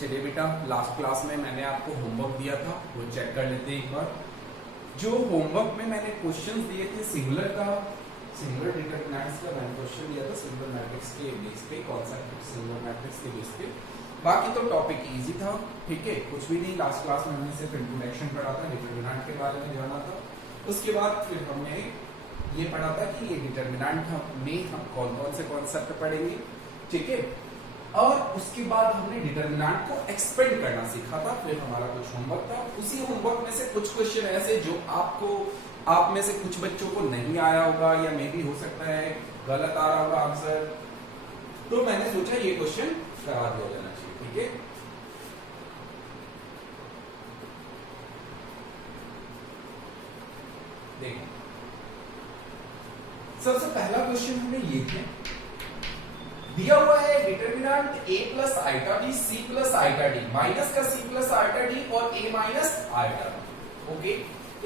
चलिए बेटा, last class में मैंने आपको होमवर्क दिया था, वो चेक कर लेते हैं एक बार। जो होमवर्क में मैंने क्वेश्चंस दिए थे सिंगुलर डिटरमिनेंट्स का मैंने क्वेश्चन दिया था सिंगुलर मैट्रिक्स के बेस पे, कॉन्सेप्ट सिंगुलर मैट्रिक्स के बेस पे। बाकी तो टॉपिक इजी था, ठीक है, कुछ भी नहीं। लास्ट क्लास में हमने सिर्फ इंट्रोडक्शन पढ़ा था, डिटरमिनेंट के बारे में जाना था। उसके बाद फिर हमने ये पढ़ा था कि ये डिटरमिनेंट में हम कौन कौन से कॉन्सेप्ट पढ़ेंगे, ठीक है। और उसके बाद हमने डिटरमिनेंट को एक्सपेंड करना सीखा था। फिर हमारा कुछ होमवर्क था, उसी होमवर्क में से कुछ क्वेश्चन ऐसे जो आप में से कुछ बच्चों को नहीं आया होगा, या मे भी हो सकता है गलत आ रहा होगा आंसर, तो मैंने सोचा ये क्वेश्चन करा दिया जाना चाहिए, ठीक है। देखो, सबसे पहला क्वेश्चन हमें ये है, दिया हुआ है determinant a plus iota d c plus iota d minus का सी प्लस आइटा डी और a minus iota d. Okay,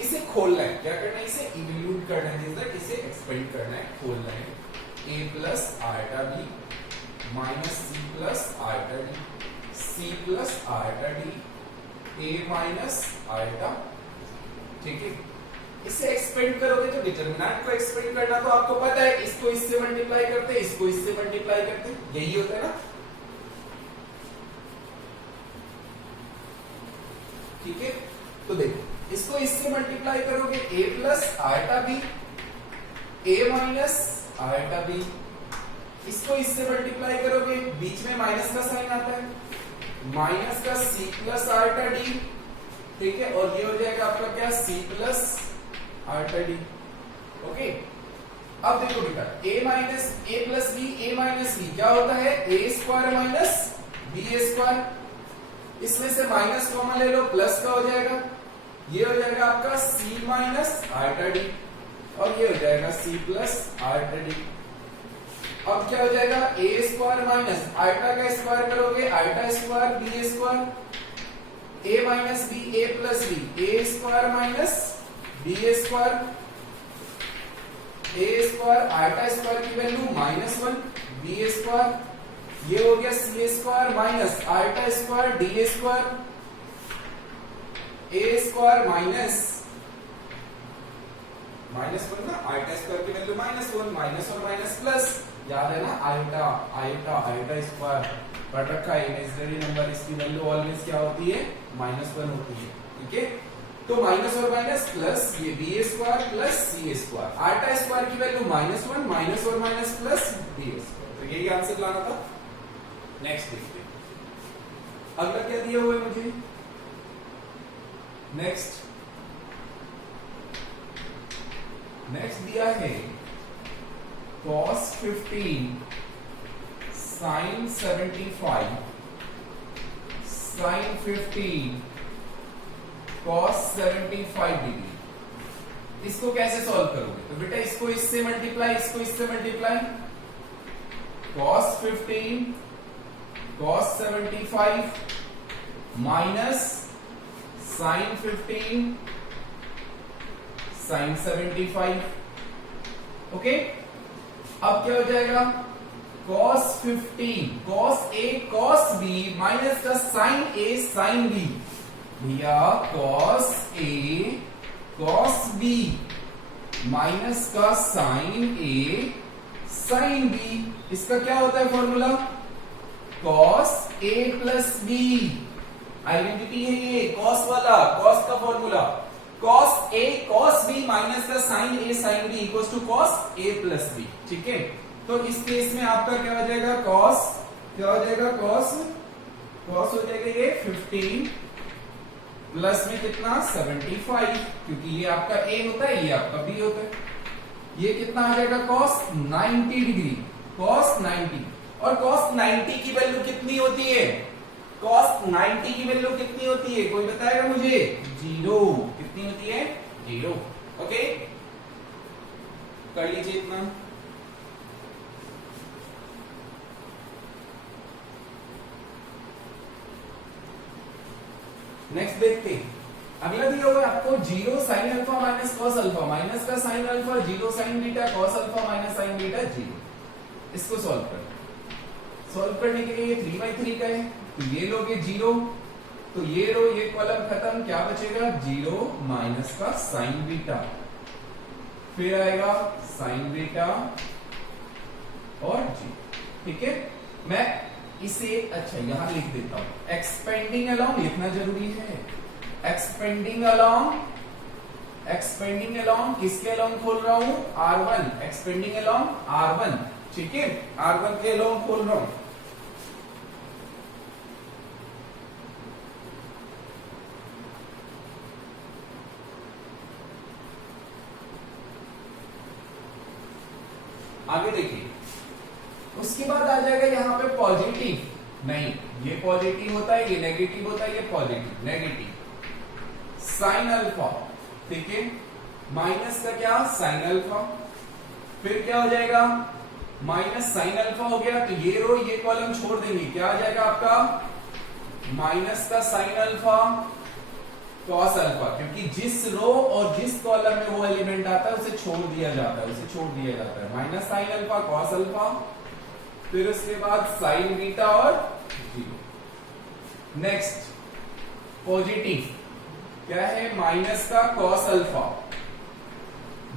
इसे खोलना है, क्या करना है, इसे इवैल्यूएट करना है, इसे एक्सपेंड करना है, खोलना है। a plus iota d minus c plus iota d c plus iota d a minus iota, ठीक है। इसे एक्सपेंड करोगे तो डिटरमिनेंट को एक्सपेंड करना तो आपको पता है, इसको इससे मल्टीप्लाई करते, इसको इससे मल्टीप्लाई करते, यही होता है ना, ठीक है। तो देखो, इसको इससे मल्टीप्लाई करोगे a plus iota b a minus iota b, इसको इससे मल्टीप्लाई करोगे, बीच में माइनस का साइन आता है, माइनस का c प्लस आइटा डी, ठीक है। और ये हो जाएगा आपका क्या, c plus iota d. Okay, अब देखो बेटा, a minus a plus B, a minus b क्या होता है, a square minus B square, इसमें से माइनस कॉमन ले लो, प्लस का हो जाएगा, ये हो जाएगा आपका c माइनस आइटा डी, और ये हो जाएगा c प्लस आइटा डी। अब क्या हो जाएगा, a स्क्वायर माइनस आइटा का स्क्वायर करोगे, iota square B square, a minus B a plus B, a square minus B square, A square iota square की value minus one, B square, ये हो गया C square minus iota square D square, A square minus one ना, iota square की value minus one, minus और minus plus, याद है ना, आइटा आइटा आइटा स्क्वायर पढ़ रखा है, इमेजिनरी नंबर, इसकी वैल्यू ऑलवेज क्या होती है, माइनस वन होती है, ठीक है। तो माइनस और माइनस प्लस, ये बी स्क्वायर प्लस सी स्क्वायर, आइटा स्क्वायर की वैल्यू माइनस वन, माइनस और माइनस प्लस बी स्क्वायर, तो यही आंसर लाना था। नेक्स्ट देखते हैं, अगला क्या दिया हुआ है मुझे, नेक्स्ट दिया है cos 15 sin 75 sin 15 cos 75 degree. इसको कैसे सॉल्व करोगे, तो बेटा इसको इससे मल्टीप्लाई, इसको इससे multiply, cos 15 cos 75 minus sin 15 sin 75। Okay, अब क्या हो जाएगा, cos 15 cos a cos b minus का sin a sin b, भैया cos a cos b minus का sin a sin b, इसका क्या होता है formula, cos a plus b, identity है ये cos वाला, cos का formula cos a cos b minus का sin a sin b equals to cos a plus b, ठीक है। तो इस केस में आपका क्या हो जाएगा, cos क्या हो जाएगा, cos हो जाएगा ये 15 प्लस में कितना 75, क्योंकि ये आपका a होता है, ये आपका b होता है, ये कितना आ जाएगा cos 90 डिग्री, cos 90, और cos 90 की वैल्यू कितनी होती है, cos 90 की वैल्यू कितनी होती है, कोई बताएगा मुझे, 0, कितनी होती है, 0। ओके, कर लीजिए इतना। नेक्स्ट देखते हैं, अगला दिया हुआ है आपको 0 sin alpha minus cos alpha, minus का sin alpha 0 sin beta cos alpha minus sin beta 0, इसको सॉल्व करो। सॉल्व करने के लिए ये 3/3 का है, तो ये लोगे 0, तो ये रो ये कॉलम खत्म, क्या बचेगा 0 माइनस का साइन बीटा, फिर आएगा साइन बीटा और जी। ठीक है, मैं इसे अच्छा यहां लिख देता हूं, एक्सपेंडिंग अलोंग लिखना जरूरी है। एक्सपेंडिंग अलोंग किसके अलोंग खोल रहा हूं, R1, एक्सपेंडिंग अलोंग R1। ठीक है, R1 के अलोंग खोल रहा हूं। आगे देखिए, उसके बाद आ जाएगा यहां पे पॉजिटिव, नहीं ये पॉजिटिव होता है, ये नेगेटिव होता है, ये पॉजिटिव नेगेटिव साइन अल्फा। ठीक है, माइनस का क्या साइन अल्फा, फिर क्या हो जाएगा माइनस साइन अल्फा हो गया, तो ये रो ये कॉलम छोड़ देंगे, क्या आ जाएगा आपका माइनस का साइन अल्फा कॉस अल्फा, क्योंकि जिस रो और जिस कॉलम में वो एलिमेंट आता है उसे छोड़ दिया जाता है, उसे छोड़ दिया जाता है, minus sine alpha cos alpha, फिर उसके बाद साइन बीटा और जीरो। नेक्स्ट पॉजिटिव क्या है, माइनस का कॉस अल्फा,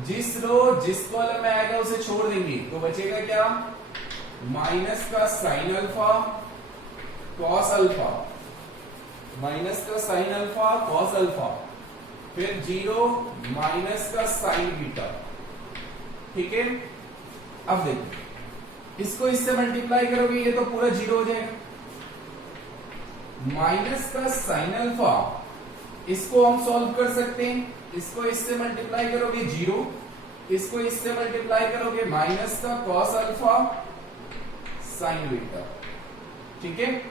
जिस रो जिस कॉलम में आएगा उसे छोड़ देंगे, तो बचेगा क्या माइनस का sine alpha cos alpha, minus का साइन अल्फा कॉस अल्फा, फिर 0 माइनस का साइन बीटा। ठीक है, अब देखो इसको इससे मल्टीप्लाई करोगे ये तो पूरा 0 हो जाएगा, माइनस का साइन अल्फा इसको हम सॉल्व कर सकते हैं, इसको इससे मल्टीप्लाई करोगे 0, इसको इससे मल्टीप्लाई करोगे माइनस का कॉस अल्फा साइन बीटा। ठीक है,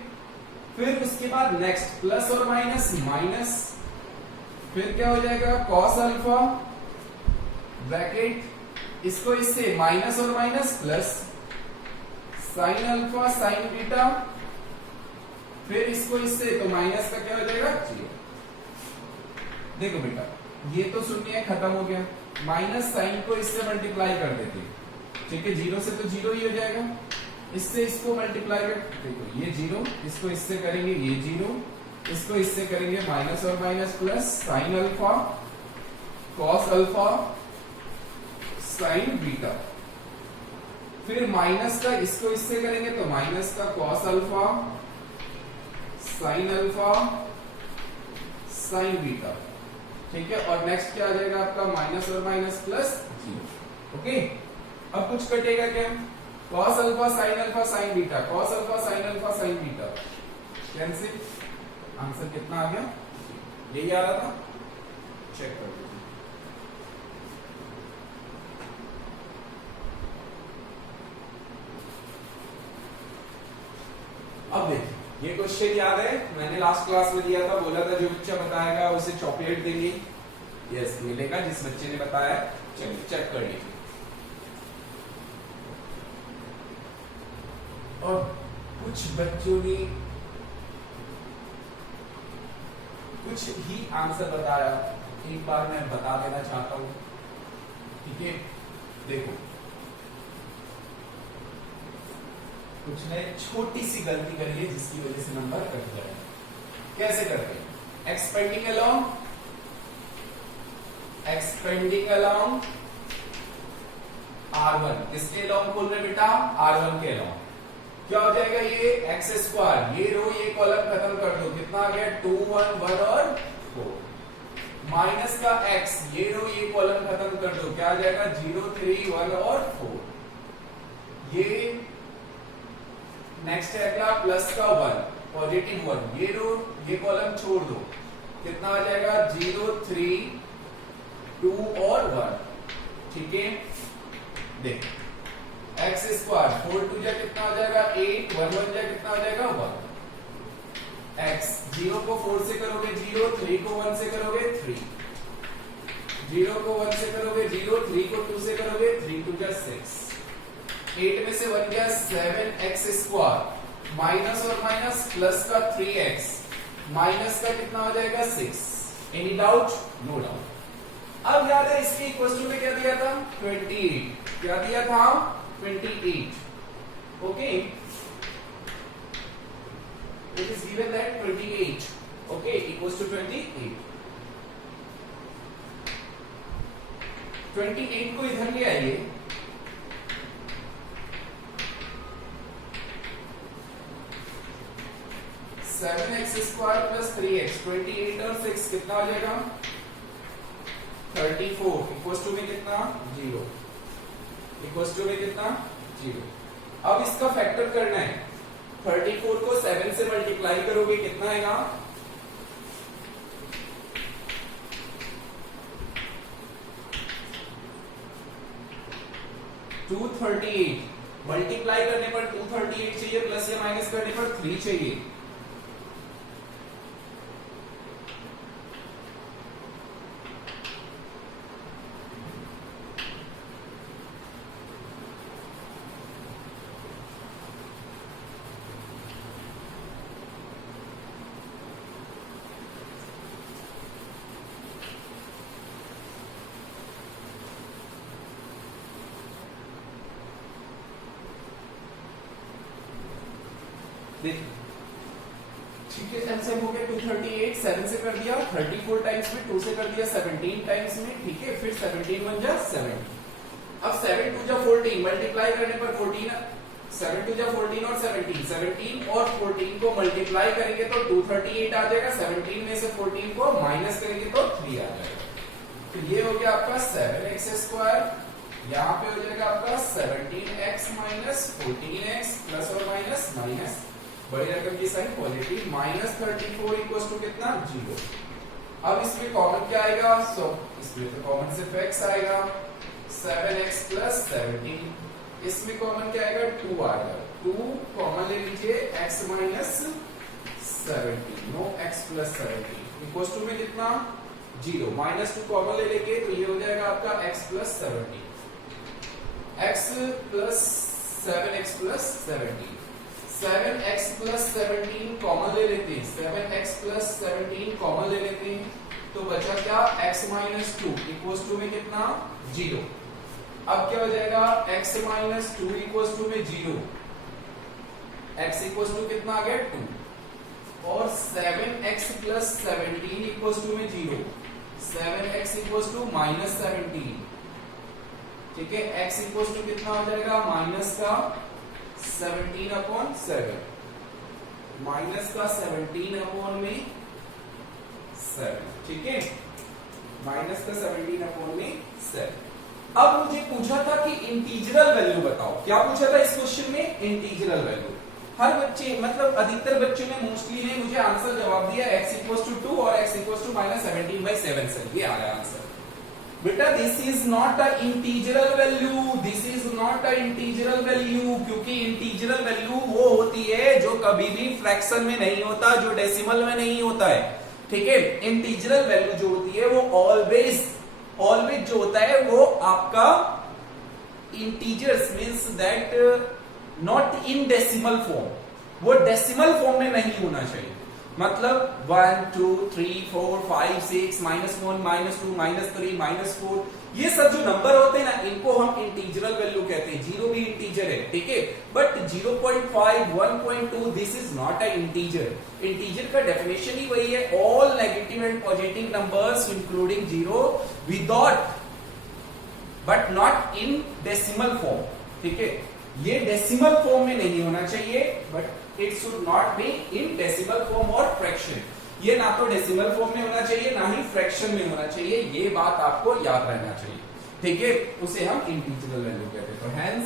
फिर उसके बाद नेक्स्ट प्लस और माइनस माइनस, फिर क्या हो जाएगा कॉस अल्फा ब्रैकेट, इसको इससे माइनस और minus plus sine alpha sign beta, फिर इसको इससे तो माइनस का क्या हो जाएगा 0। देखो बेटा ये तो शून्य खत्म हो गया, माइनस साइन को इससे मल्टीप्लाई कर देते, ठीक है 0 से तो 0 ही हो जाएगा, इससे इसको मल्टीप्लाई कर, देखो ये 0, इसको इससे करेंगे ये 0, इसको इससे करेंगे माइनस और minus plus sine alpha cos alpha sign beta, फिर माइनस का इसको इससे करेंगे तो माइनस का cos alpha sine alpha sign beta. ठीक है, और नेक्स्ट क्या आ जाएगा आपका माइनस और माइनस प्लस 0। ओके, अब कुछ कटेगा क्या, cos alpha sign beta, cos alpha sign beta cancel, answer कितना आ गया, यही आ रहा था, चेक कर लीजिए। अब देखिए ये क्वेश्चन याद है, मैंने लास्ट क्लास में दिया था, बोला था जो बच्चा बताएगा उसे चॉकलेट देंगे, यस मिलेगा जिस बच्चे ने बताया। चलिए चेक कर लीजिए, और कुछ बच्चों ने कुछ ही आंसर बताया, एक बार मैं बता देना चाहता हूं। ठीक है, देखो कुछ ने छोटी सी गलती करी है जिसकी वजह से नंबर कट गया। कैसे करते हैं, एक्सपेंडिंग अलोंग R1, किसके अलोंग खोल रहे बेटा, R1 के अलोंग, क्या हो जाएगा ये एक्स स्क्वायर, ये रो ये कॉलम खत्म कर दो, कितना आ गया 2 1 1 और 4, माइनस का x, ये रो ये कॉलम खत्म कर दो, क्या आ जाएगा 0 3 1 और 4, ये नेक्स्ट है अगला प्लस का 1 पॉजिटिव 1, ये रो ये कॉलम छोड़ दो, कितना आ जाएगा 0 3 2 और 1। ठीक है, देख एक्स स्क्वायर 4 2 जा कितना हो जाएगा 8, 1 1 जा कितना हो जाएगा 1, एक्स 0 को 4 से करोगे 0, 3 को 1 से करोगे 3, 0 को 1 से करोगे 0, 3 को 2 से करोगे 3 2 जा 6, 8 में से 1 गया 7x स्क्वायर, माइनस और माइनस प्लस का 3x, माइनस का कितना हो जाएगा 6। Any doubt, no doubt. अब याद है इसके इक्वल टू में क्या दिया था 28, क्या दिया था 28। Okay, It is given that 28, okay, equals to 28. 28 को इधर ले आइए, seven x square plus 3x, 28 और 6 कितना हो जाएगा 34, इक्वल्स टू में कितना 0, इक्वल्स टू में कितना 0। अब इसका फैक्टर करना है, 34 को 7 से मल्टीप्लाई करोगे कितना आएगा 238, मल्टीप्लाई करने पर 238 चाहिए, प्लस या माइनस करने पर 3 चाहिए। ठीक है, एलसीएम हो गया 238, 7 से कर दिया, 34 टाइम्स में 2 से कर दिया 17 टाइम्स में, ठीक है, फिर 17 बन जा 70। अब 7 2 जा 14, मल्टीप्लाई करने पर 14, 7 2 जा 14 और 17, 17 और 14 को मल्टीप्लाई करेंगे तो 238 आ जाएगा, 17 में से 14 को माइनस करेंगे तो 3 आ जाएगा। तो ये हो गया आपका 7x स्क्वायर, यहाँ पे हो जाएगा आपका 17x माइनस 14x प्लस और माइनस माइनस बड़ी रकम की sign positive, minus 34 equals to कितना 0। अब इसमें कॉमन क्या आएगा, सो इसमें तो कॉमन सिर्फ x आएगा, 7x प्लस 17, इसमें कॉमन क्या आएगा 2 आएगा, 2 कॉमन ले लीजिए, x minus 17, no x plus 17 equals to में कितना 0, माइनस 2 कॉमन ले लेंगे तो ये हो जाएगा आपका x plus 17, x plus 7x plus 17, 7x plus 17 common ले लेते हैं, 7x प्लस 17 कॉमन ले लेते हैं तो बचा क्या x माइनस 2 इक्वल्स टू में कितना 0। अब क्या हो जाएगा x माइनस 2 इक्वल्स टू में 0, x इक्वल्स टू कितना आ गया 2, और 7x प्लस 17 इक्वल्स टू में 0, 7x इक्वल्स टू माइनस 17, ठीक है, x इक्वल्स टू कितना हो जाएगा माइनस का 17 अपॉन 7, माइनस का 17 अपॉन में 7, ठीक है, माइनस का 17 अपॉन में 7। अब मुझे पूछा था कि इंटीजरल वैल्यू बताओ, क्या पूछा था इस क्वेश्चन में इंटीजरल वैल्यू। हर बच्चे मतलब अधिकतर बच्चों ने मोस्टली ने मुझे आंसर जवाब दिया x इक्वल्स टू 2 और x इक्वल्स टू माइनस 17/7 से, ये आ रहा है आंसर। बेटा this is not a integral value, this is not a integral value, क्योंकि इंटीजरल वैल्यू वो होती है जो कभी भी फ्रैक्शन में नहीं होता, जो डेसिमल में नहीं होता है, ठीक है। इंटीजरल वैल्यू जो होती है वो ऑलवेज जो होता है वो आपका integers means that not in decimal form, वो डेसिमल फॉर्म में नहीं होना चाहिए, मतलब 1 2 3 4 5 6 -1 -2 -3 -4 ये सब जो नंबर होते हैं ना इनको हम इंटीजरल वैल्यू कहते हैं। 0 भी इंटीजर है, ठीक है, but 0.5 1.2 this is not a integer. Integer का डेफिनेशन ही वही है, all negative and positive numbers including 0 without but not in decimal form, ठीक है। ये डेसिमल फॉर्म में नहीं होना चाहिए, but it should not be in decimal form और फ्रैक्शन। ये ना तो डेसिमल फॉर्म में होना चाहिए ना ही फ्रैक्शन में होना चाहिए, ये बात आपको याद रहना चाहिए, ठीक है। उसे हम इंटीजरल वैल्यू कहते हैं। तो hence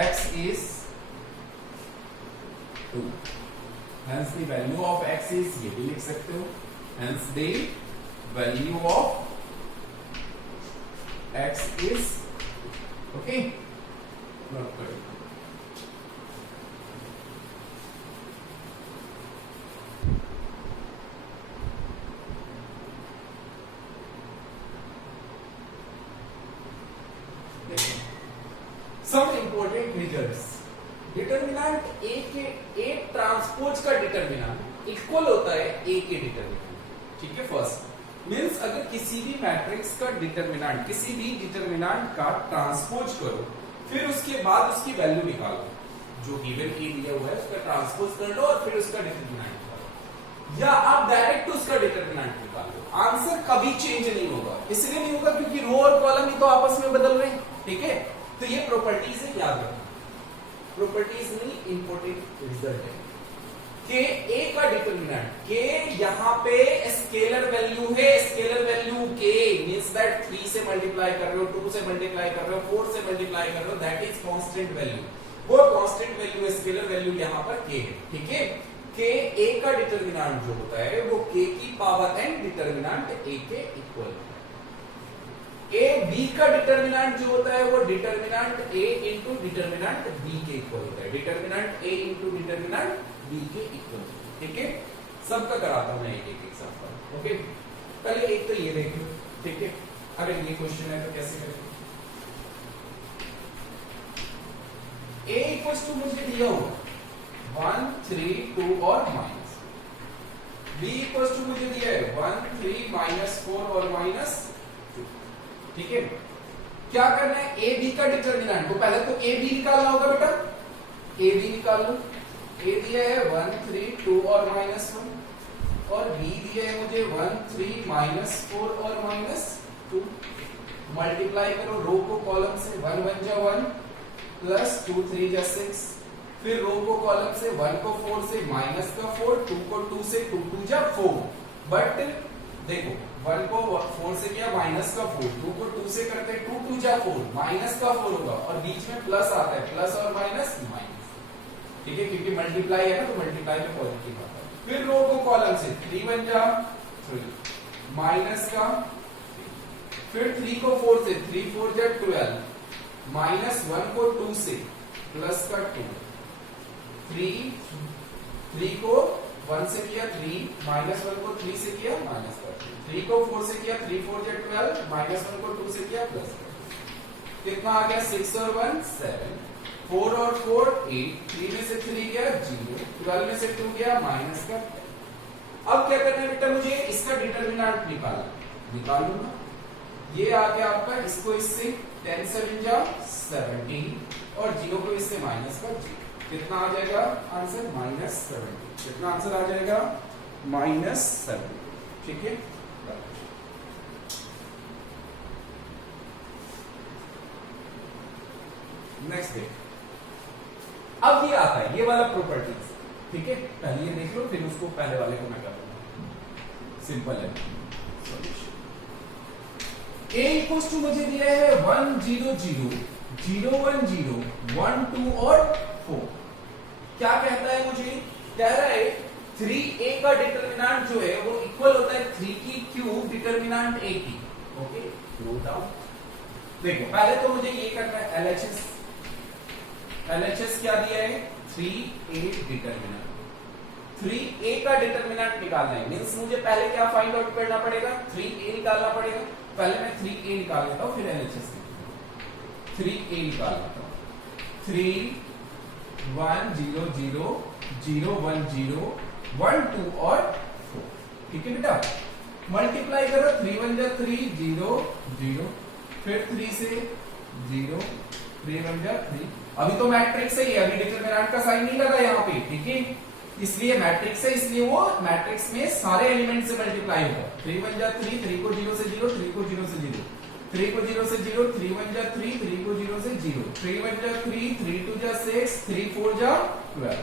x is 2, hence the value of x is, ये भी लिख सकते हो, hence the value of x is, okay, note करो। Some important measures, determinant A transpose का डिटरमिनेंट इक्वल होता है ए के डिटरमिनेंट, ठीक है। फर्स्ट मींस अगर किसी भी मैट्रिक्स का डिटरमिनेंट किसी भी डिटरमिनेंट का ट्रांसपोज करो फिर उसके बाद उसकी वैल्यू निकालो, जो गिवन ए दिया हुआ है उसका ट्रांसपोज कर लो और फिर उसका डिटरमिनेंट निकालो, या आप डायरेक्ट उसका डिटरमिनेंट निकालो। आंसर कभी चेंज नहीं होगा, इसलिए नहीं होगा क्योंकि रो और कॉलम ही तो आपस में बदल रहे हैं, ठीक है। तो ये प्रॉपर्टीज है, याद रखना, प्रॉपर्टीज नहीं इंपॉर्टेंट रिजल्ट है। के ए का डिटरमिनेंट, के यहाँ पे स्केलर वैल्यू है, स्केलर वैल्यू के मींस दैट 3 से मल्टीप्लाई कर रहे हो, 2 से मल्टीप्लाई कर रहे हो, 4 से मल्टीप्लाई कर रहे हो, दैट इज कांस्टेंट वैल्यू। वो कांस्टेंट वैल्यू स्केलर वैल्यू यहाँ पर के है, ठीक है। के ए का डिटरमिनेंट जो होता है वो के की पावर एन डिटरमिनेंट ए के इक्वल है। ए बी का डिटरमिनेंट जो होता है वो determinant A into determinant B के इक्वल होता है, determinant A into determinant B के इक्वल, ठीक है। सबका कराता हूं मैं एक एक एग्जांपल, ओके। पहले एक तो ये देख लो, ठीक है। अगर ये क्वेश्चन है तो कैसे करेंगे। ए इक्वल्स टू मुझे दिया हुआ 1 3 2 और माइनस, बी इक्वल्स टू मुझे दिया है 1 3 -4 और -2, ठीक है। क्या करना है, ए बी का डिटरमिनेंट को पहले तो ए बी निकालना होगा बेटा, ए बी निकाल लो। ए दिया है 1 3 2 और -1 और बी दिया है मुझे 1 3 -4 और -2। मल्टीप्लाई करो रो को कॉलम से, 1 1 जा 1 प्लस 2 3 जा 6, फिर रो को कॉलम से 1 को 4 से माइनस का 4, 2 को 2 से 2 2 जा 4। बट देखो 1 को 4 से किया माइनस का 4, 2 को 2 से करते 2 2 जा 4 माइनस का 4 होगा और बीच में प्लस आता है, प्लस और माइनस माइनस, ठीक है, क्योंकि मल्टीप्लाई है ना तो मल्टीप्लाई में पॉजिटिव आता है। फिर रो को कॉलम से 3 1 जा 3 माइनस का, फिर 3 को 4 से 3 4 जा 12 माइनस 1 को 2 से प्लस का 2, 3 को 1 से किया 3 माइनस 1 को 3 से किया माइनस का 3 को 4 से किया 3 4 जा 12 माइनस 1 को 2 से किया प्लस का, कितना आ गया 6 और 1 7, 4 और 4 8, 3 में से 3 गया 0, 12 में से 2 गया माइनस का। अब क्या करना है बेटा, मुझे इसका डिटरमिनेंट निकाल लूंगा। ये आ गया आपका, इसको इससे 10 7 जा 17 और 0 को इससे माइनस का 0, कितना आ जाएगा आंसर -70। कितना आंसर आ जाएगा -70, ठीक है। नेक्स्ट देख, अब ये आता है ये वाला प्रॉपर्टीज, ठीक है। पहले ये देख लो फिर उसको पहले वाले को मैं कर दूंगा, सिंपल है सॉल्यूशन। a इक्वल्स टू मुझे दिया है 1 0 0 0 1 0 1 2 और 4। क्या कहता है मुझे, कह रहा है 3a का डिटरमिनेंट जो है वो इक्वल होता है 3 की क्यूब डिटरमिनेंट a की, ओके। नोट डाउन, देखो पहले तो मुझे ये करना है LHS क्या दिया है 3a डिटरमिनेंट, 3a का डिटरमिनेंट निकालना है, मींस मुझे पहले क्या फाइंड आउट करना पड़ेगा, 3a निकालना पड़ेगा। पहले मैं 3a निकाल लेता हूं, फिर LHS 3a निकाल लेता हूं। 3 1 0 0 0 1 0 1 2 और 4, ठीक है बेटा। मल्टीप्लाई करो 3 1 जा 3 0 0, फिर 3 से 0 3 1 जा 3। अभी तो मैट्रिक्स है, अभी डिटरमिनेंट का साइन नहीं लगा यहाँ पे, ठीक है, इसलिए मैट्रिक्स है, इसलिए वो मैट्रिक्स में सारे एलिमेंट से मल्टीप्लाई होगा। 3 1 जा 3, 3 को 0 से 0, 3 को 0 से 0, 3 को 0 से 0, 3 1 जा 3, 3 को 0 से 0, 3 1 जा 3, 3 2 जा 6, 3 4 जा 12,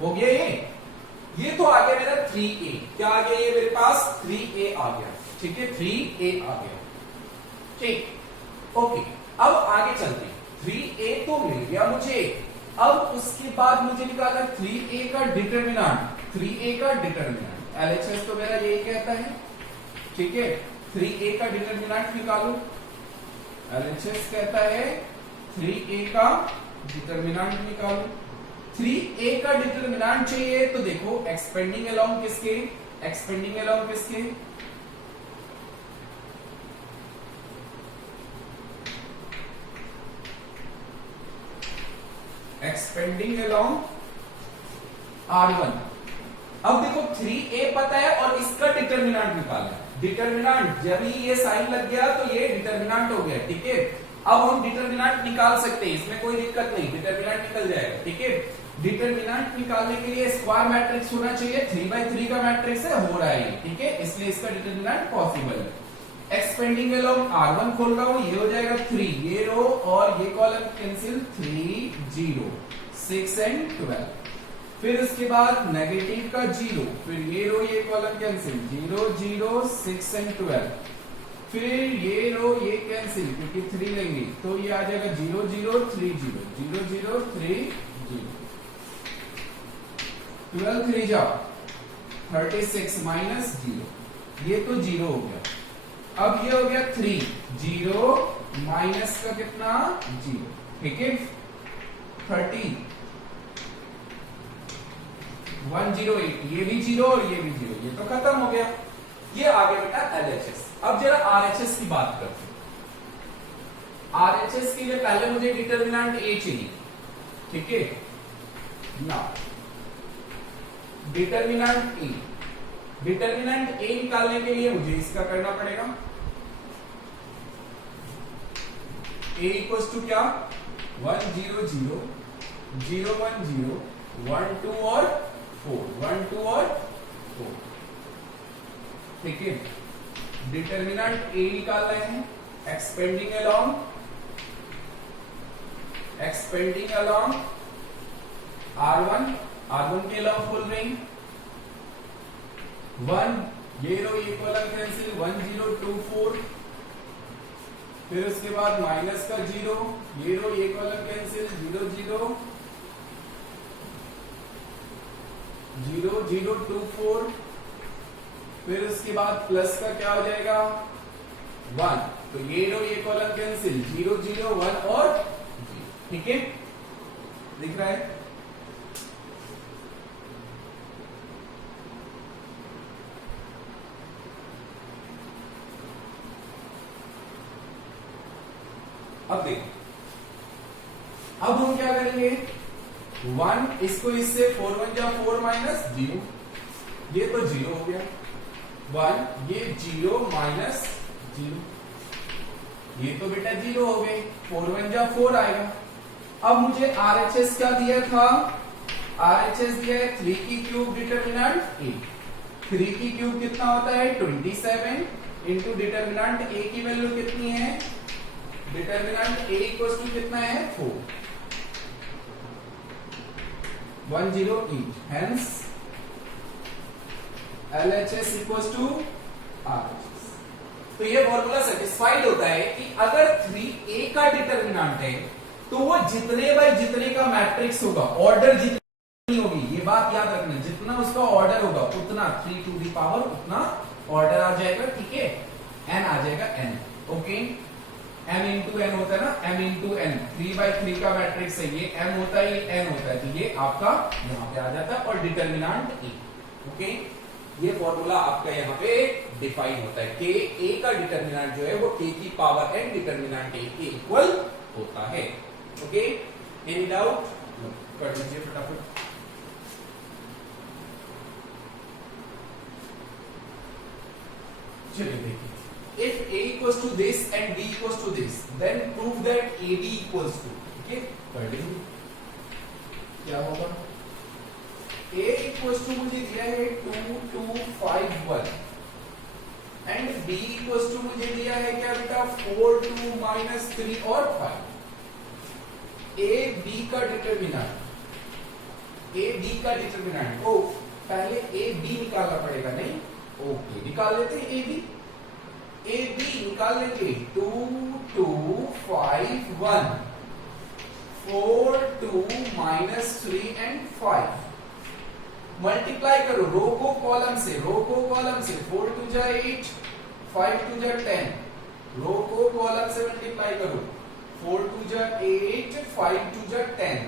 हो गया ये तो आ गया मेरा 3a। क्या आ गया ये मेरे पास 3a आ गया, ठीक है, 3a आ गया, ठीक, ओके। अब आगे चलते हैं, 3a तो मिल गया मुझे। अब उसके बाद मुझे निकालना 3a का डिटरमिनेंट, 3a का डिटरमिनेंट LHS तो मेरा यही कहता है, ठीक है। 3a का डिटरमिनेंट निकालो, LHS कहता है 3a का डिटरमिनेंट निकालो। 3a का डिटरमिनेंट चाहिए तो देखो एक्सपेंडिंग अलोंग किसके, एक्सपेंडिंग अलोंग किसके, एक्सपेंडिंग अलोंग R1। अब देखो 3a पता है और इसका डिटरमिनेंट निकालना है। डिटरमिनेंट जब ही ये साइन लग गया तो ये डिटरमिनेंट हो गया, ठीक है। अब हम डिटरमिनेंट निकाल सकते हैं, इसमें कोई दिक्कत नहीं, डिटरमिनेंट निकल जाएगा। ठीक है, डिटरमिनेंट निकालने के लिए स्क्वायर मैट्रिक्स होना चाहिए, 3/3 का मैट्रिक्स है, हो रहा है। ठीक है, इसलिए इसका डिटरमिनेंट पॉसिबल है। एक्सपेंडिंग अलोंग R1 खोल रहा हूं, ये हो जाएगा 3, ये रो और ये कॉलम कैंसिल, 3 0 6 एंड 12। फिर उसके बाद नेगेटिव का 0, फिर ये रो ये कॉलम कैंसिल, 0 0 6 एंड 12। फिर ये रो ये कैंसिल क्योंकि 3 लेंगे, तो ये आ जाएगा 0 0 3 0 0 0 3 0। 12 3 जाओ 36 माइनस 0, ये तो 0 हो गया। अब ये हो गया 3 0 माइनस का कितना 0। ठीक है, 30 108, ये भी 0 और ये भी 0, ये तो खत्म हो गया। ये आगे बेटा LHS। अब जरा RHS की बात करते हैं। RHS के लिए पहले मुझे डिटरमिनेंट A चाहिए। ठीक है ना, डिटरमिनेंट A, डिटरमिनेंट A निकालने के लिए मुझे इसका करना पड़ेगा। A इक्वल्स टू क्या, 1 0 0 0 1 0 1 2 और 4, 1 2 और 4। ठीक है, डिटरमिनेंट A निकाल रहे हैं। एक्सपेंडिंग अलोंग R1 के अलावा खोल रहे हैं 1, ये रो ये कॉलम कैंसिल, 1 0 2 4। फिर उसके बाद माइनस का 0, ये रो ये कॉलम कैंसिल, 0 0 0 0 2 4। फिर उसके बाद प्लस का क्या हो जाएगा 1, तो ये रो ये कॉलम कैंसिल, 0 0 1 और 0। ठीक है, दिख रहा है। अब देखो, अब हम क्या करेंगे, 1 इसको इससे 4 1 जा 4 माइनस 0, ये तो 0 हो गया। 1 ये 0 माइनस 0, ये तो बेटा 0 हो गए, 4 1 जा 4 आएगा। अब मुझे RHS क्या दिया था, RHS दिया है 3 की क्यूब डिटरमिनेंट A। 3 की क्यूब कितना होता है 27 इंटू डिटरमिनेंट A की वैल्यू कितनी है, डिटरमिनेंट A इक्वल्स टू कितना है 4, 108। Hence LHS equals to RHS। तो ये फॉर्मूला सेटिस्फाइड होता है कि अगर 3A का डिटरमिनेंट है तो वो जितने बाय जितने का मैट्रिक्स होगा, ऑर्डर जितनी होगी, ये बात याद रखना, जितना उसका ऑर्डर होगा उतना 3 टू दी पावर उतना ऑर्डर आ जाएगा। ठीक है, n आ जाएगा n। Okay, m into n होता है ना, m इंटू n, 3/3 का मैट्रिक्स है, ये m होता है, ये n होता है, तो ये आपका यहाँ पे आ जाता है और डिटरमिनेंट A। ओके, ये फॉर्मूला आपका यहाँ पे डिफाइन होता है कि A का डिटरमिनेंट जो है वो k की पावर n डिटरमिनेंट A के इक्वल होता है। ओके, एनी डाउट, कर दीजिए फटाफट। चलिए देखिए, if A equals to this and B equals to this, then prove that AB equals to, ठीक है, कर लीजिए क्या होगा। A equals to मुझे दिया है 2 2 5 1 एंड B equals to मुझे दिया है क्या बेटा 4 2 माइनस 3 और 5। A B का डिटरमिनेंट, A B का डिटरमिनेंट, ओ पहले A B निकालना पड़ेगा, नहीं ओके निकाल लेते हैं A B। A B निकाल लेंगे 2 2 5 1 4 2 माइनस 3 एंड 5। मल्टीप्लाई करो रो को कॉलम से, रो को कॉलम से, 4 2 जा 8 5 2 जा 10, रो को कॉलम से मल्टीप्लाई करो, 4 2 जा 8 5 2 जा 10।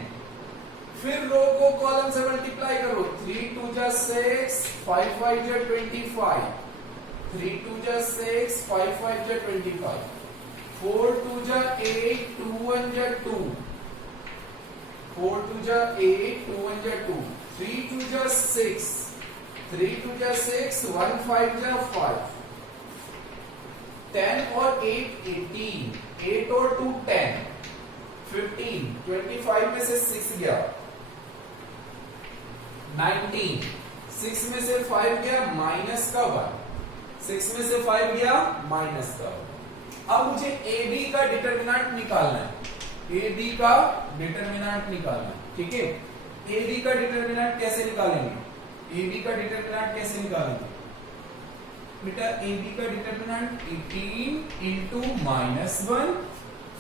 फिर रो को कॉलम से मल्टीप्लाई करो, 3 2 जा 6 5 5 जा 25, 3 2 जा 6 5 5 जा 25, 4 2 जा 8 2 1 जा 2, 4 2 जा 8 2 1 जा 2, 3 2 जा 6 3 2 जा 6 1 5 जा 5, 10 और 8 18, 8 और 2 10, 15, 25 में से 6 गया 19, 6 में से 5 गया माइनस का 1, 6 में से 5 गया माइनस का 1। अब मुझे ए बी का डिटरमिनेंट निकालना है, ए बी का डिटरमिनेंट निकालना है, ठीक है। ए बी का डिटरमिनेंट कैसे निकालेंगे, ए बी का डिटरमिनेंट कैसे निकालेंगे बेटा, ए बी का डिटरमिनेंट 18 इंटू -1,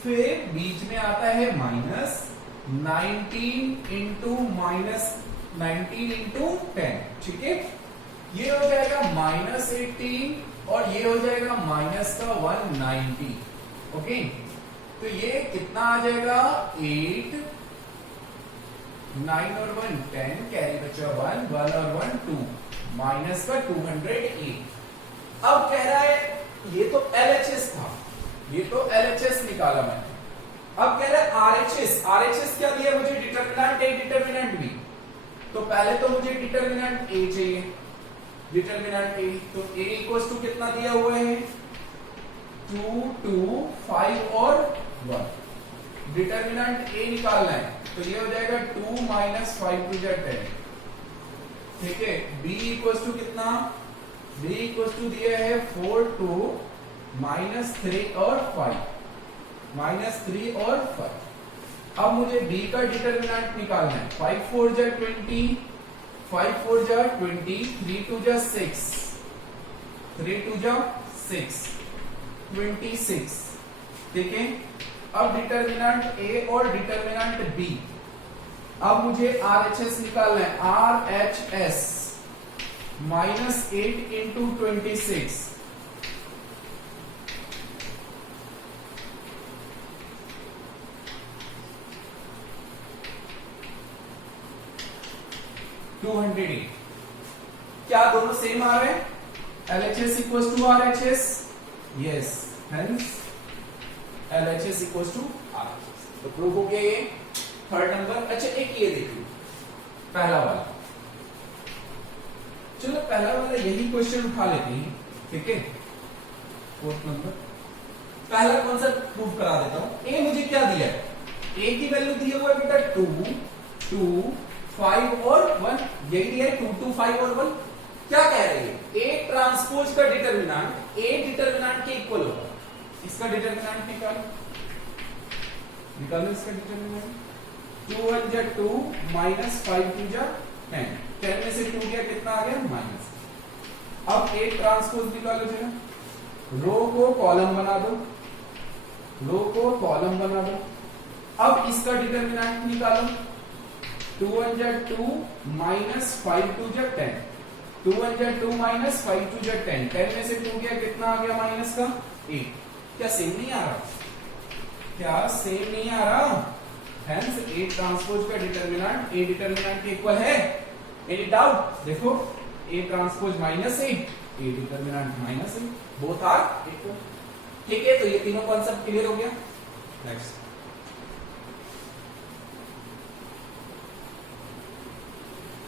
फिर बीच में आता है माइनस 19 इंटू -19 इंटू 10, ठीक है। ये हो जाएगा -18 और ये हो जाएगा माइनस का 190, ओके। तो ये कितना आ जाएगा 8, 9 और 1 10, कैरी बचा 1 और 1 2, माइनस का 208। अब कह रहा है ये तो LHS था, ये तो LHS निकाला मैंने। अब कह रहा है RHS, RHS क्या दिया मुझे, डिटरमिनेंट A डिटरमिनेंट B। तो पहले तो मुझे डिटरमिनेंट A चाहिए, डिटरमिनेंट A, तो A इक्वल्स टू कितना दिया हुआ है 2 2 5 और 1। डिटरमिनेंट A निकालना है तो ये हो जाएगा 2 माइनस 5 टू 10, ठीक है। B इक्वल्स टू कितना, B इक्वल्स टू दिया है 4 2 माइनस 3 और 5, माइनस 3 और 5। अब मुझे B का डिटरमिनेंट निकालना है, 5 4 जा 20, 5 4 जा 20, 3 2 जा 6, 3 2 जा 6, 26, ठीक है। अब डिटरमिनेंट A और डिटरमिनेंट B, अब मुझे RHS निकालना है, RHS -8 इंटू 26, क्या दोनों सेम आ रहे हैं, LHS equals to RHS, yes, hence LHS equals to RHS। तो प्रूफ हो गया ये थर्ड नंबर। अच्छा एक ये देखिए पहला वाला, चलो पहला वाला यही क्वेश्चन उठा लेते हैं, ठीक है। फोर्थ नंबर पहला कौन सा प्रूफ करा देता हूं। ए मुझे क्या दिया है, ए की वैल्यू दी हुआ है बेटा 2 2 5 और 1, यही दिया है 2 2 5 और 1। क्या कह रहे हैं, ए ट्रांसपोज का डिटरमिनेंट ए डिटरमिनेंट के इक्वल होगा। इसका डिटरमिनेंट निकालो इसका डिटरमिनेंट, 2 1 जा 2 माइनस 5 2 जा 10, 10 में से 2 गया कितना आ गया माइनस। अब ए ट्रांसपोज निकालो जरा, रो को कॉलम बना दो, रो को कॉलम बना दो। अब इसका डिटरमिनेंट निकालो, 2 1 जा 2 माइनस 5 2 जा 10, 2 1 जा 2 माइनस 5 2 जा 10, 10 में से 2 गया कितना आ गया माइनस का 8। क्या सेम नहीं आ रहा, क्या सेम नहीं आ रहा, हेंस ए ट्रांसपोज का डिटरमिनेंट ए डिटरमिनेंट के इक्वल है। एनी डाउट, देखो A transpose minus A determinant minus A, both are equal, ठीक है। तो ये तीनों कॉन्सेप्ट क्लियर हो गया। नेक्स्ट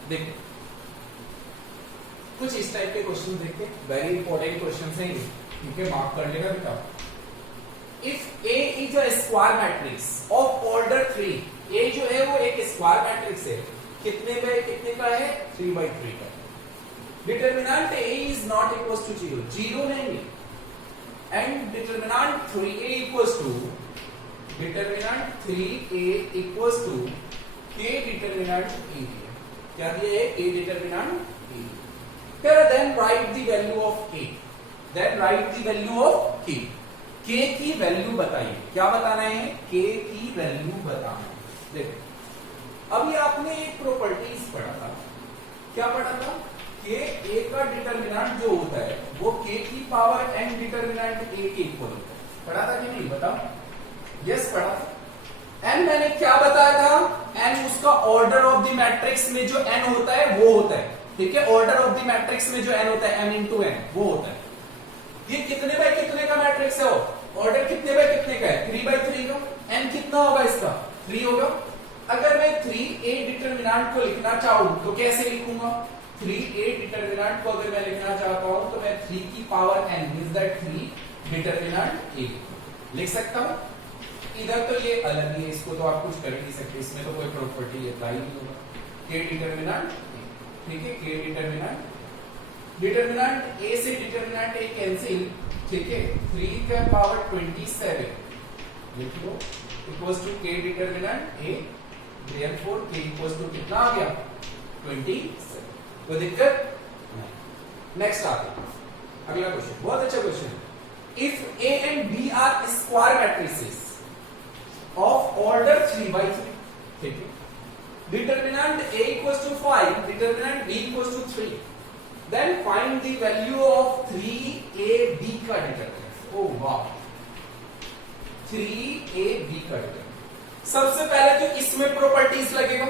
देखो कुछ इस टाइप के क्वेश्चन देखते हैं, वेरी इंपॉर्टेंट क्वेश्चन है ये, ठीक है, मार्क कर लेगा बेटा। If A is a square matrix of order 3, A जो है वो एक स्क्वायर मैट्रिक्स है, कितने बाय कितने का है 3/3 का। Determinant A is not equals to 0, 0 नहीं है, and determinant 3A equals to, determinant 3A equals to K determinant A, क्या दिया है A determinant A। Then write the value of K, then write the value of K, K की वैल्यू बताइए, क्या बताना है, K की वैल्यू बताना है। देखो अभी आपने एक प्रॉपर्टीज पढ़ा था, क्या पढ़ा था, कि A का डिटरमिनेंट जो होता है वो K की पावर n डिटरमिनेंट A के इक्वल होता है, पढ़ा था कि नहीं बताओ, यस पढ़ा था। n मैंने क्या बताया था, n उसका ऑर्डर ऑफ द मैट्रिक्स में जो n होता है वो होता है, ठीक है, ऑर्डर ऑफ द मैट्रिक्स में जो n होता है m इंटू n वो होता है। ये कितने बाय कितने का मैट्रिक्स है, ऑर्डर कितने बाय कितने का है 3/3 का, n कितना होगा इसका 3 होगा। अगर मैं 3A डिटरमिनेंट को लिखना चाहूं तो कैसे लिखूंगा, 3A डिटरमिनेंट को अगर मैं लिखना चाहता हूं तो मैं 3 की power n means that 3 determinant A, लिख सकता हूं। इधर तो ये अलग ही है, इसको तो आप कुछ कर ही नहीं सकते, इसमें तो कोई प्रॉपर्टी अप्लाई नहीं होगा। के डिटर्मिनेंट, ठीक है, के डिटर्मिनेंट, डिटर्मिनेंट ए से डिटर्मिनेंट ए कैंसिल, ठीक है, 3 का पावर 27 लिख लो इक्वल्स टू के डिटर्मिनेंट ए, देयरफॉर के इक्वल्स टू कितना आ गया 27। कोई दिक्कत नहीं। नेक्स्ट आते हैं अगला क्वेश्चन, बहुत अच्छा क्वेश्चन है। If A and B are square matrices of order 3/3, ठीक है, determinant a equals to 5, determinant b equals to 3, then find the value of 3ab का determinant। oh wow, 3ab का determinant। सबसे पहले तो इसमें प्रॉपर्टीज लगेगा,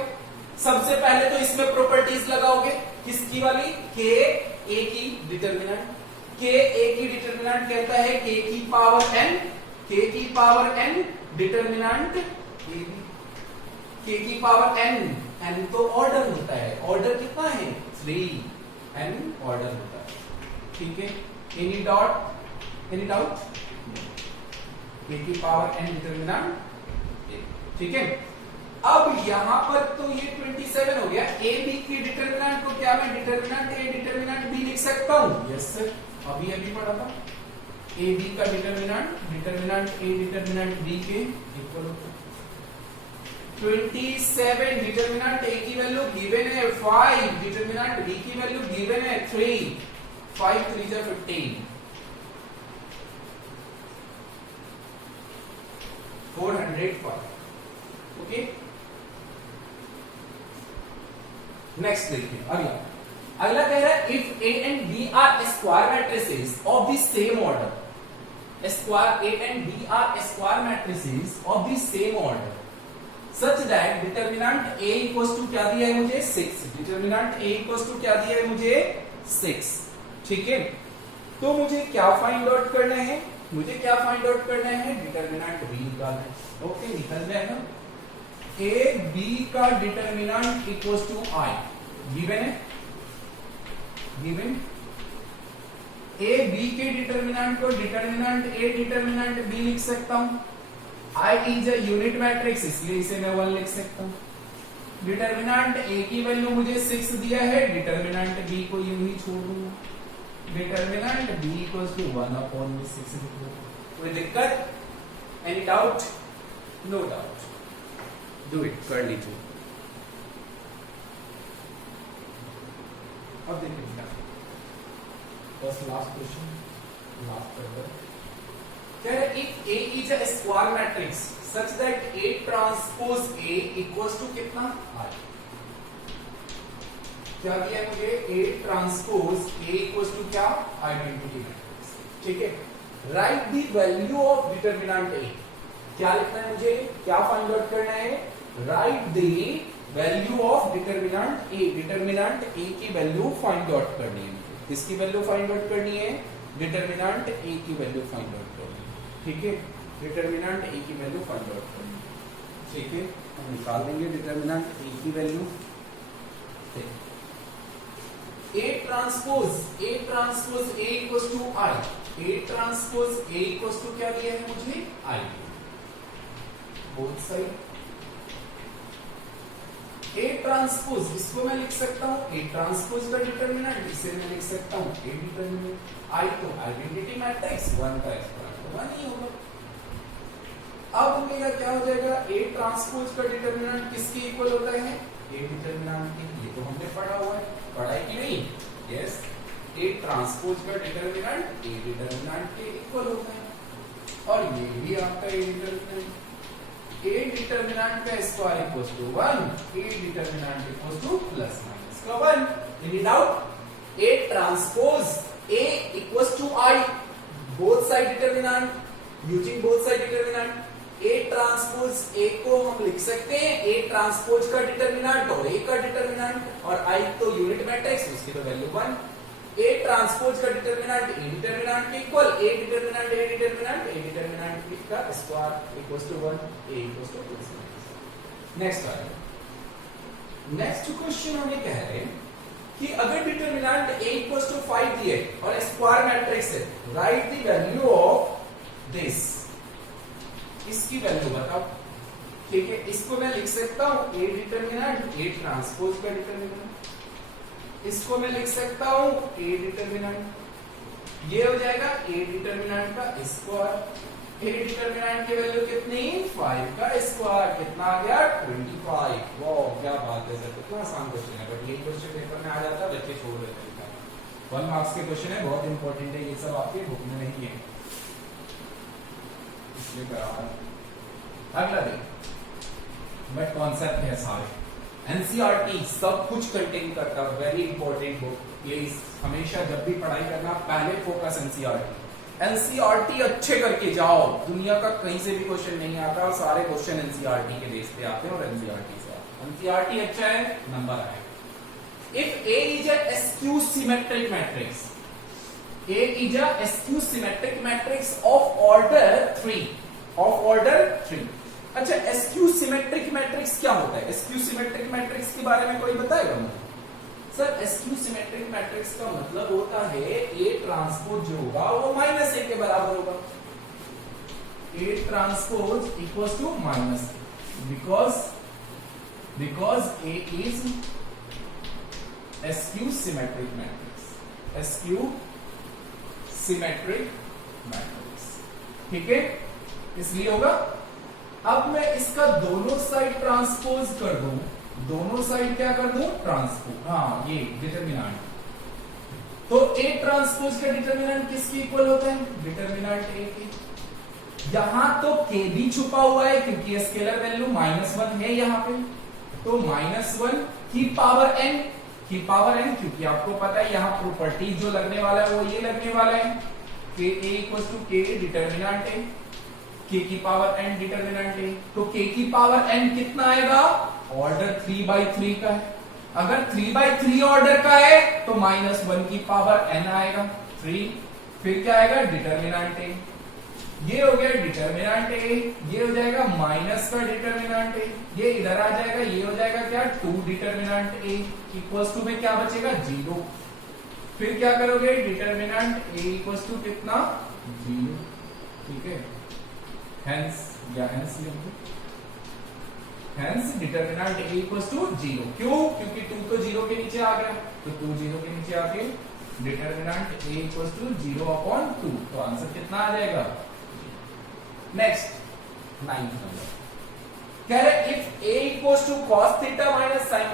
सबसे पहले तो इसमें प्रॉपर्टीज लगाओगे, किसकी वाली, के ए की डिटर्मिनेंट। के ए की डिटर्मिनेंट कहता है के की पावर n, के की power n determinant A B, के की पावर n, n तो ऑर्डर होता है, ऑर्डर कितना है 3, n ऑर्डर होता है, ठीक है। एनी डॉट, एनी डाउट, के की पावर n डिटर्मिनेंट, ठीक है। अब यहां पर तो ये 27 हो गया, ए बी की डिटर्मिनेंट को क्या मैं डिटर्मिनेंट ए डिटर्मिनेंट बी लिख सकता हूं? यस सर, अभी अभी पढ़ा था। ए बी का determinant, determinant A determinant B के इक्वल होता है 27। डिटर्मिनेंट ए की वैल्यू गिवन है 5, डिटर्मिनेंट बी की वैल्यू गिवन है 3, 5 3 जा 15, 405, ओके। नेक्स्ट देखिए अगला, अगला कह रहा है if A and B are square matrices of the same order, square A and B are square matrices of the same order such that determinant A equals to क्या दिया है मुझे 6, डिटर्मिनेंट ए इक्वल्स टू क्या दिया है मुझे 6, ठीक है। तो मुझे क्या फाइंड आउट करना है, मुझे क्या फाइंड आउट करना है, डिटर्मिनेंट बी निकालना है, ओके। निकल जाएगा ए बी का determinant equals to I, given है, गिवन ए बी के डिटर्मिनेंट को डिटर्मिनेंट ए डिटर्मिनेंट बी लिख सकता हूं। I is a unit matrix, इसलिए इसे मैं 1 लिख सकता हूं। डिटर्मिनेंट ए की वैल्यू मुझे 6 दिया है, डिटर्मिनेंट बी को यूं ही छोड़ दूंगा, डिटर्मिनेंट बी इक्वल्स टू 1/6 लिख दूंगा। कोई दिक्कत, any doubt? No doubt, do it, कर लीजिए। अब देखिए बस लास्ट क्वेश्चन, लास्ट पेपर कह रहे if A is a square matrix such that A transpose A equals to कितना आई, क्या दिया है मुझे, A transpose A equals to क्या, आइडेंटिटी मैट्रिक्स, ठीक है। Right the value of determinant A, क्या लिखना है मुझे, क्या फाइंड आउट करना है, right the value of determinant A, determinant A की वैल्यू फाइंड आउट करनी है, किसकी वैल्यू फाइंड आउट करनी है, डिटर्मिनेंट ए की वैल्यू फाइंड आउट करनी है, ठीक है। डिटर्मिनेंट ए की वैल्यू फाइंड आउट करनी है, ठीक है। हम निकाल देंगे डिटर्मिनेंट ए की value, A transpose A equals to I, A transpose A equals to क्या दिया है मुझे, I, both side. A transpose इसको मैं लिख सकता हूं, ए ट्रांसपोज का डिटर्मिनेंट इसे मैं लिख सकता हूं ए डिटर्मिनेंट, आई तो आइडेंटिटी मैट्रिक्स 1 का स्क्वायर तो 1 ही होगा। अब मेरा क्या हो जाएगा, ए ट्रांसपोज का डिटर्मिनेंट किसके इक्वल होता है, ए डिटर्मिनेंट के, ये तो हमने पढ़ा हुआ है, पढ़ा है कि नहीं, यस। ए ट्रांसपोज का डिटर्मिनेंट ए डिटर्मिनेंट के इक्वल होता है, और ये भी आपका ए डिटर्मिनेंट, ए डिटर्मिनेंट का square equals to 1, A determinant equals to plus minus का 1। Any doubt? A transpose A equals to I, both side determinant, using both side determinant. A transpose A को हम लिख सकते हैं ए transpose का determinant और ए का डिटर्मिनेंट, और आई तो यूनिट मैट्रिक्स, उसकी तो वैल्यू 1। ए ट्रांसपोज का डिटर्मिनेंट ए डिटर्मिनेंट के equal, A determinant A determinant A determinant का square equals to 1, A equals to plus minus. Next वाला, नेक्स्ट क्वेश्चन हमें कह रहे हैं कि अगर डिटर्मिनेंट ए इक्वल्स टू 5 दिए और स्क्वायर मैट्रिक्स है, right the value of this, इसकी वैल्यू बताओ। ठीक है, इसको मैं लिख सकता हूं ए डिटर्मिनेंट ए ट्रांसपोज का डिटर्मिनेंट, इसको मैं लिख सकता हूं ए डिटर्मिनेंट, ये हो जाएगा ए डिटर्मिनेंट का स्क्वायर। ए डिटर्मिनेंट की वैल्यू कितनी 5 का स्क्वायर, कितना आ गया 25। वाह क्या बात है सर, कितना आसान क्वेश्चन है, बट ये क्वेश्चन पेपर में आ जाता है बच्चे छोड़ देते हैं। 1 मार्क्स के क्वेश्चन है, बहुत इंपॉर्टेंट है, ये सब आपके बुक में नहीं है इसलिए करा रहा हूं। अगला देख, बट कॉन्सेप्ट है सारे, एनसीईआरटी सब कुछ कंटेन करता है, वेरी इंपॉर्टेंट बुक। ये हमेशा जब भी पढ़ाई करना पहले फोकस एनसीईआरटी। एनसीईआरटी अच्छे करके जाओ, दुनिया का कहीं से भी क्वेश्चन नहीं आता और सारे क्वेश्चन एनसीईआरटी के बेस पे आते हैं और एनसीईआरटी से आते हैं। एनसीईआरटी अच्छा है, नंबर आए। If A is a skew symmetric matrix, A is a skew symmetric matrix of order 3, of order 3। अच्छा, skew symmetric matrix क्या होता है? skew symmetric matrix के बारे में कोई बताएगा मुझे? सर, skew symmetric matrix का मतलब होता है A ट्रांसपोज जो होगा वो -A के बराबर होगा। A transpose equals to minus, because A is skew symmetric matrix, skew symmetric matrix। ठीक है, इसलिए होगा। अब मैं इसका दोनों साइड ट्रांसपोज कर दूं, दोनों साइड क्या कर दूं ट्रांसपोज, हाँ ये डिटर्मिनेंट। तो A ट्रांसपोज का डिटर्मिनेंट किसके इक्वल होता है? डिटर्मिनेंट A के। यहां तो K भी छुपा हुआ है क्योंकि स्केलर वैल्यू -1 है यहाँ पे, तो -1 की पावर n, की पावर n, क्योंकि आपको पता है यहाँ प्रॉपर्टीज जो लगने वाला है वो ये लगने वाला है, k a equal to k determinant है, k की पावर n डिटर्मिनेंट है। तो k की पावर n कितना आएगा? ऑर्डर 3/3 का है। अगर 3/3 ऑर्डर का है तो -1 की पावर n आएगा 3, फिर क्या आएगा? डिटर्मिनेंट है। ये हो गया डिटर्मिनेंट है, ये हो जाएगा माइनस का डिटर्मिनेंट है, ये इधर आ जाएगा, ये हो जाएगा क्या 2 डिटर्मिनेंट a इक्वल्स टू में क्या बचेगा 0। फिर क्या करोगे? डिटर्मिनेंट a इक्वल्स टू कितना 0। ठीक है, हेंस या हेंस लेंगे, hence determinant a equals to 0। क्यों? क्योंकि 2 तो 0 के नीचे आ गया, तो 2 0 के नीचे आके डिटर्मिनेंट a इक्वल्स टू 0/2। तो आंसर कितना आ जाएगा? नेक्स्ट 9th नंबर कह रहे if a equals to cos theta minus sin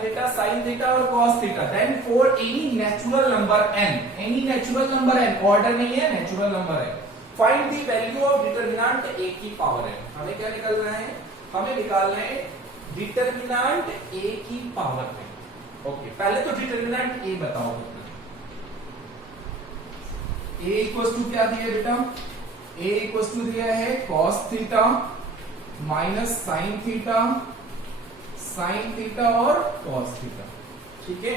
theta और cos theta, then for any natural number n, any natural number n, order नहीं है, नेचुरल नंबर है, find the value of determinant a की power n। हमें क्या निकालना है? हमें निकालना है डिटर्मिनेंट a की पावर n। ओके, पहले तो डिटर्मिनेंट a बताओ कितना। a इक्वल्स टू क्या दिया बेटा? a इक्वल्स टू दिया है cos theta minus sin theta और cos थीटा। ठीक है,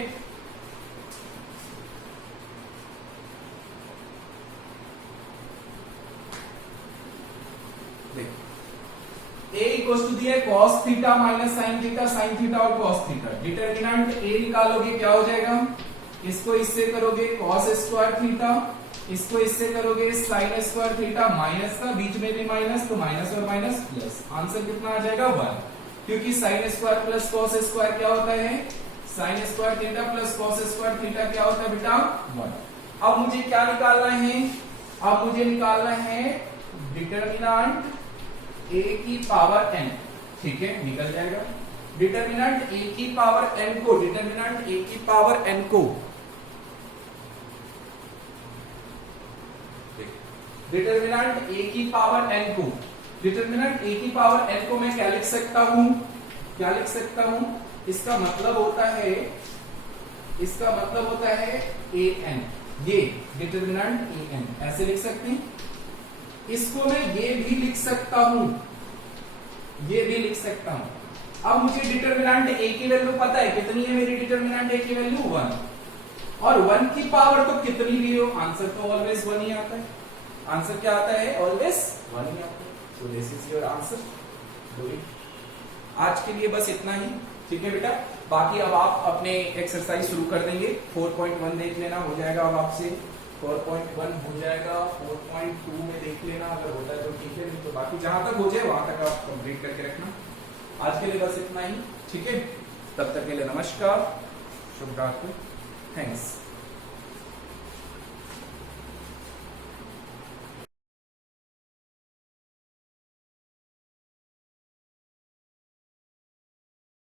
a इक्वल्स टू दिया है cos theta minus sin theta और cos थीटा। डिटर्मिनेंट a निकालोगे क्या हो जाएगा? इसको इससे करोगे cos स्क्वायर थीटा, इसको इससे करोगे sin स्क्वायर थीटा, माइनस का बीच में भी माइनस, तो माइनस और माइनस प्लस, आंसर कितना आ जाएगा 1। क्योंकि sin square plus cos square क्या होता है? sin square theta plus cos square theta क्या होता है बेटा? 1। अब मुझे क्या निकालना है? अब मुझे निकालना है डिटर्मिनेंट a की पावर n। ठीक है, निकल जाएगा। डिटर्मिनेंट a की पावर n को, डिटर्मिनेंट a की पावर n को, डिटर्मिनेंट a की पावर n को, डिटर्मिनेंट a की पावर n को मैं क्या लिख सकता हूं? क्या लिख सकता हूं? इसका मतलब होता है, इसका मतलब होता है an, ये डिटर्मिनेंट an ऐसे लिख सकते हैं। इसको मैं ये भी लिख सकता हूं, ये भी लिख सकता हूं। अब मुझे डिटर्मिनेंट a की वैल्यू पता है, कितनी है मेरी डिटर्मिनेंट a की वैल्यू? 1। और 1 की पावर तो कितनी भी हो, आंसर तो ऑलवेज 1 ही आता है। आंसर क्या आता है? ऑलवेज 1 ही आता है। So this is your answer. आज के लिए बस इतना ही। ठीक है बेटा, बाकी अब आप अपने एक्सरसाइज शुरू कर देंगे। 4.1 देख लेना, हो जाएगा अब आपसे। 4.1 हो जाएगा, 4.2 में देख लेना, अगर होता है तो ठीक है, नहीं तो बाकी जहां तक हो जाए वहां तक आप कंप्लीट करके रखना। आज के लिए बस इतना ही, ठीक है। तब तक के लिए नमस्कार, शुभ रात्रि, थैंक्स।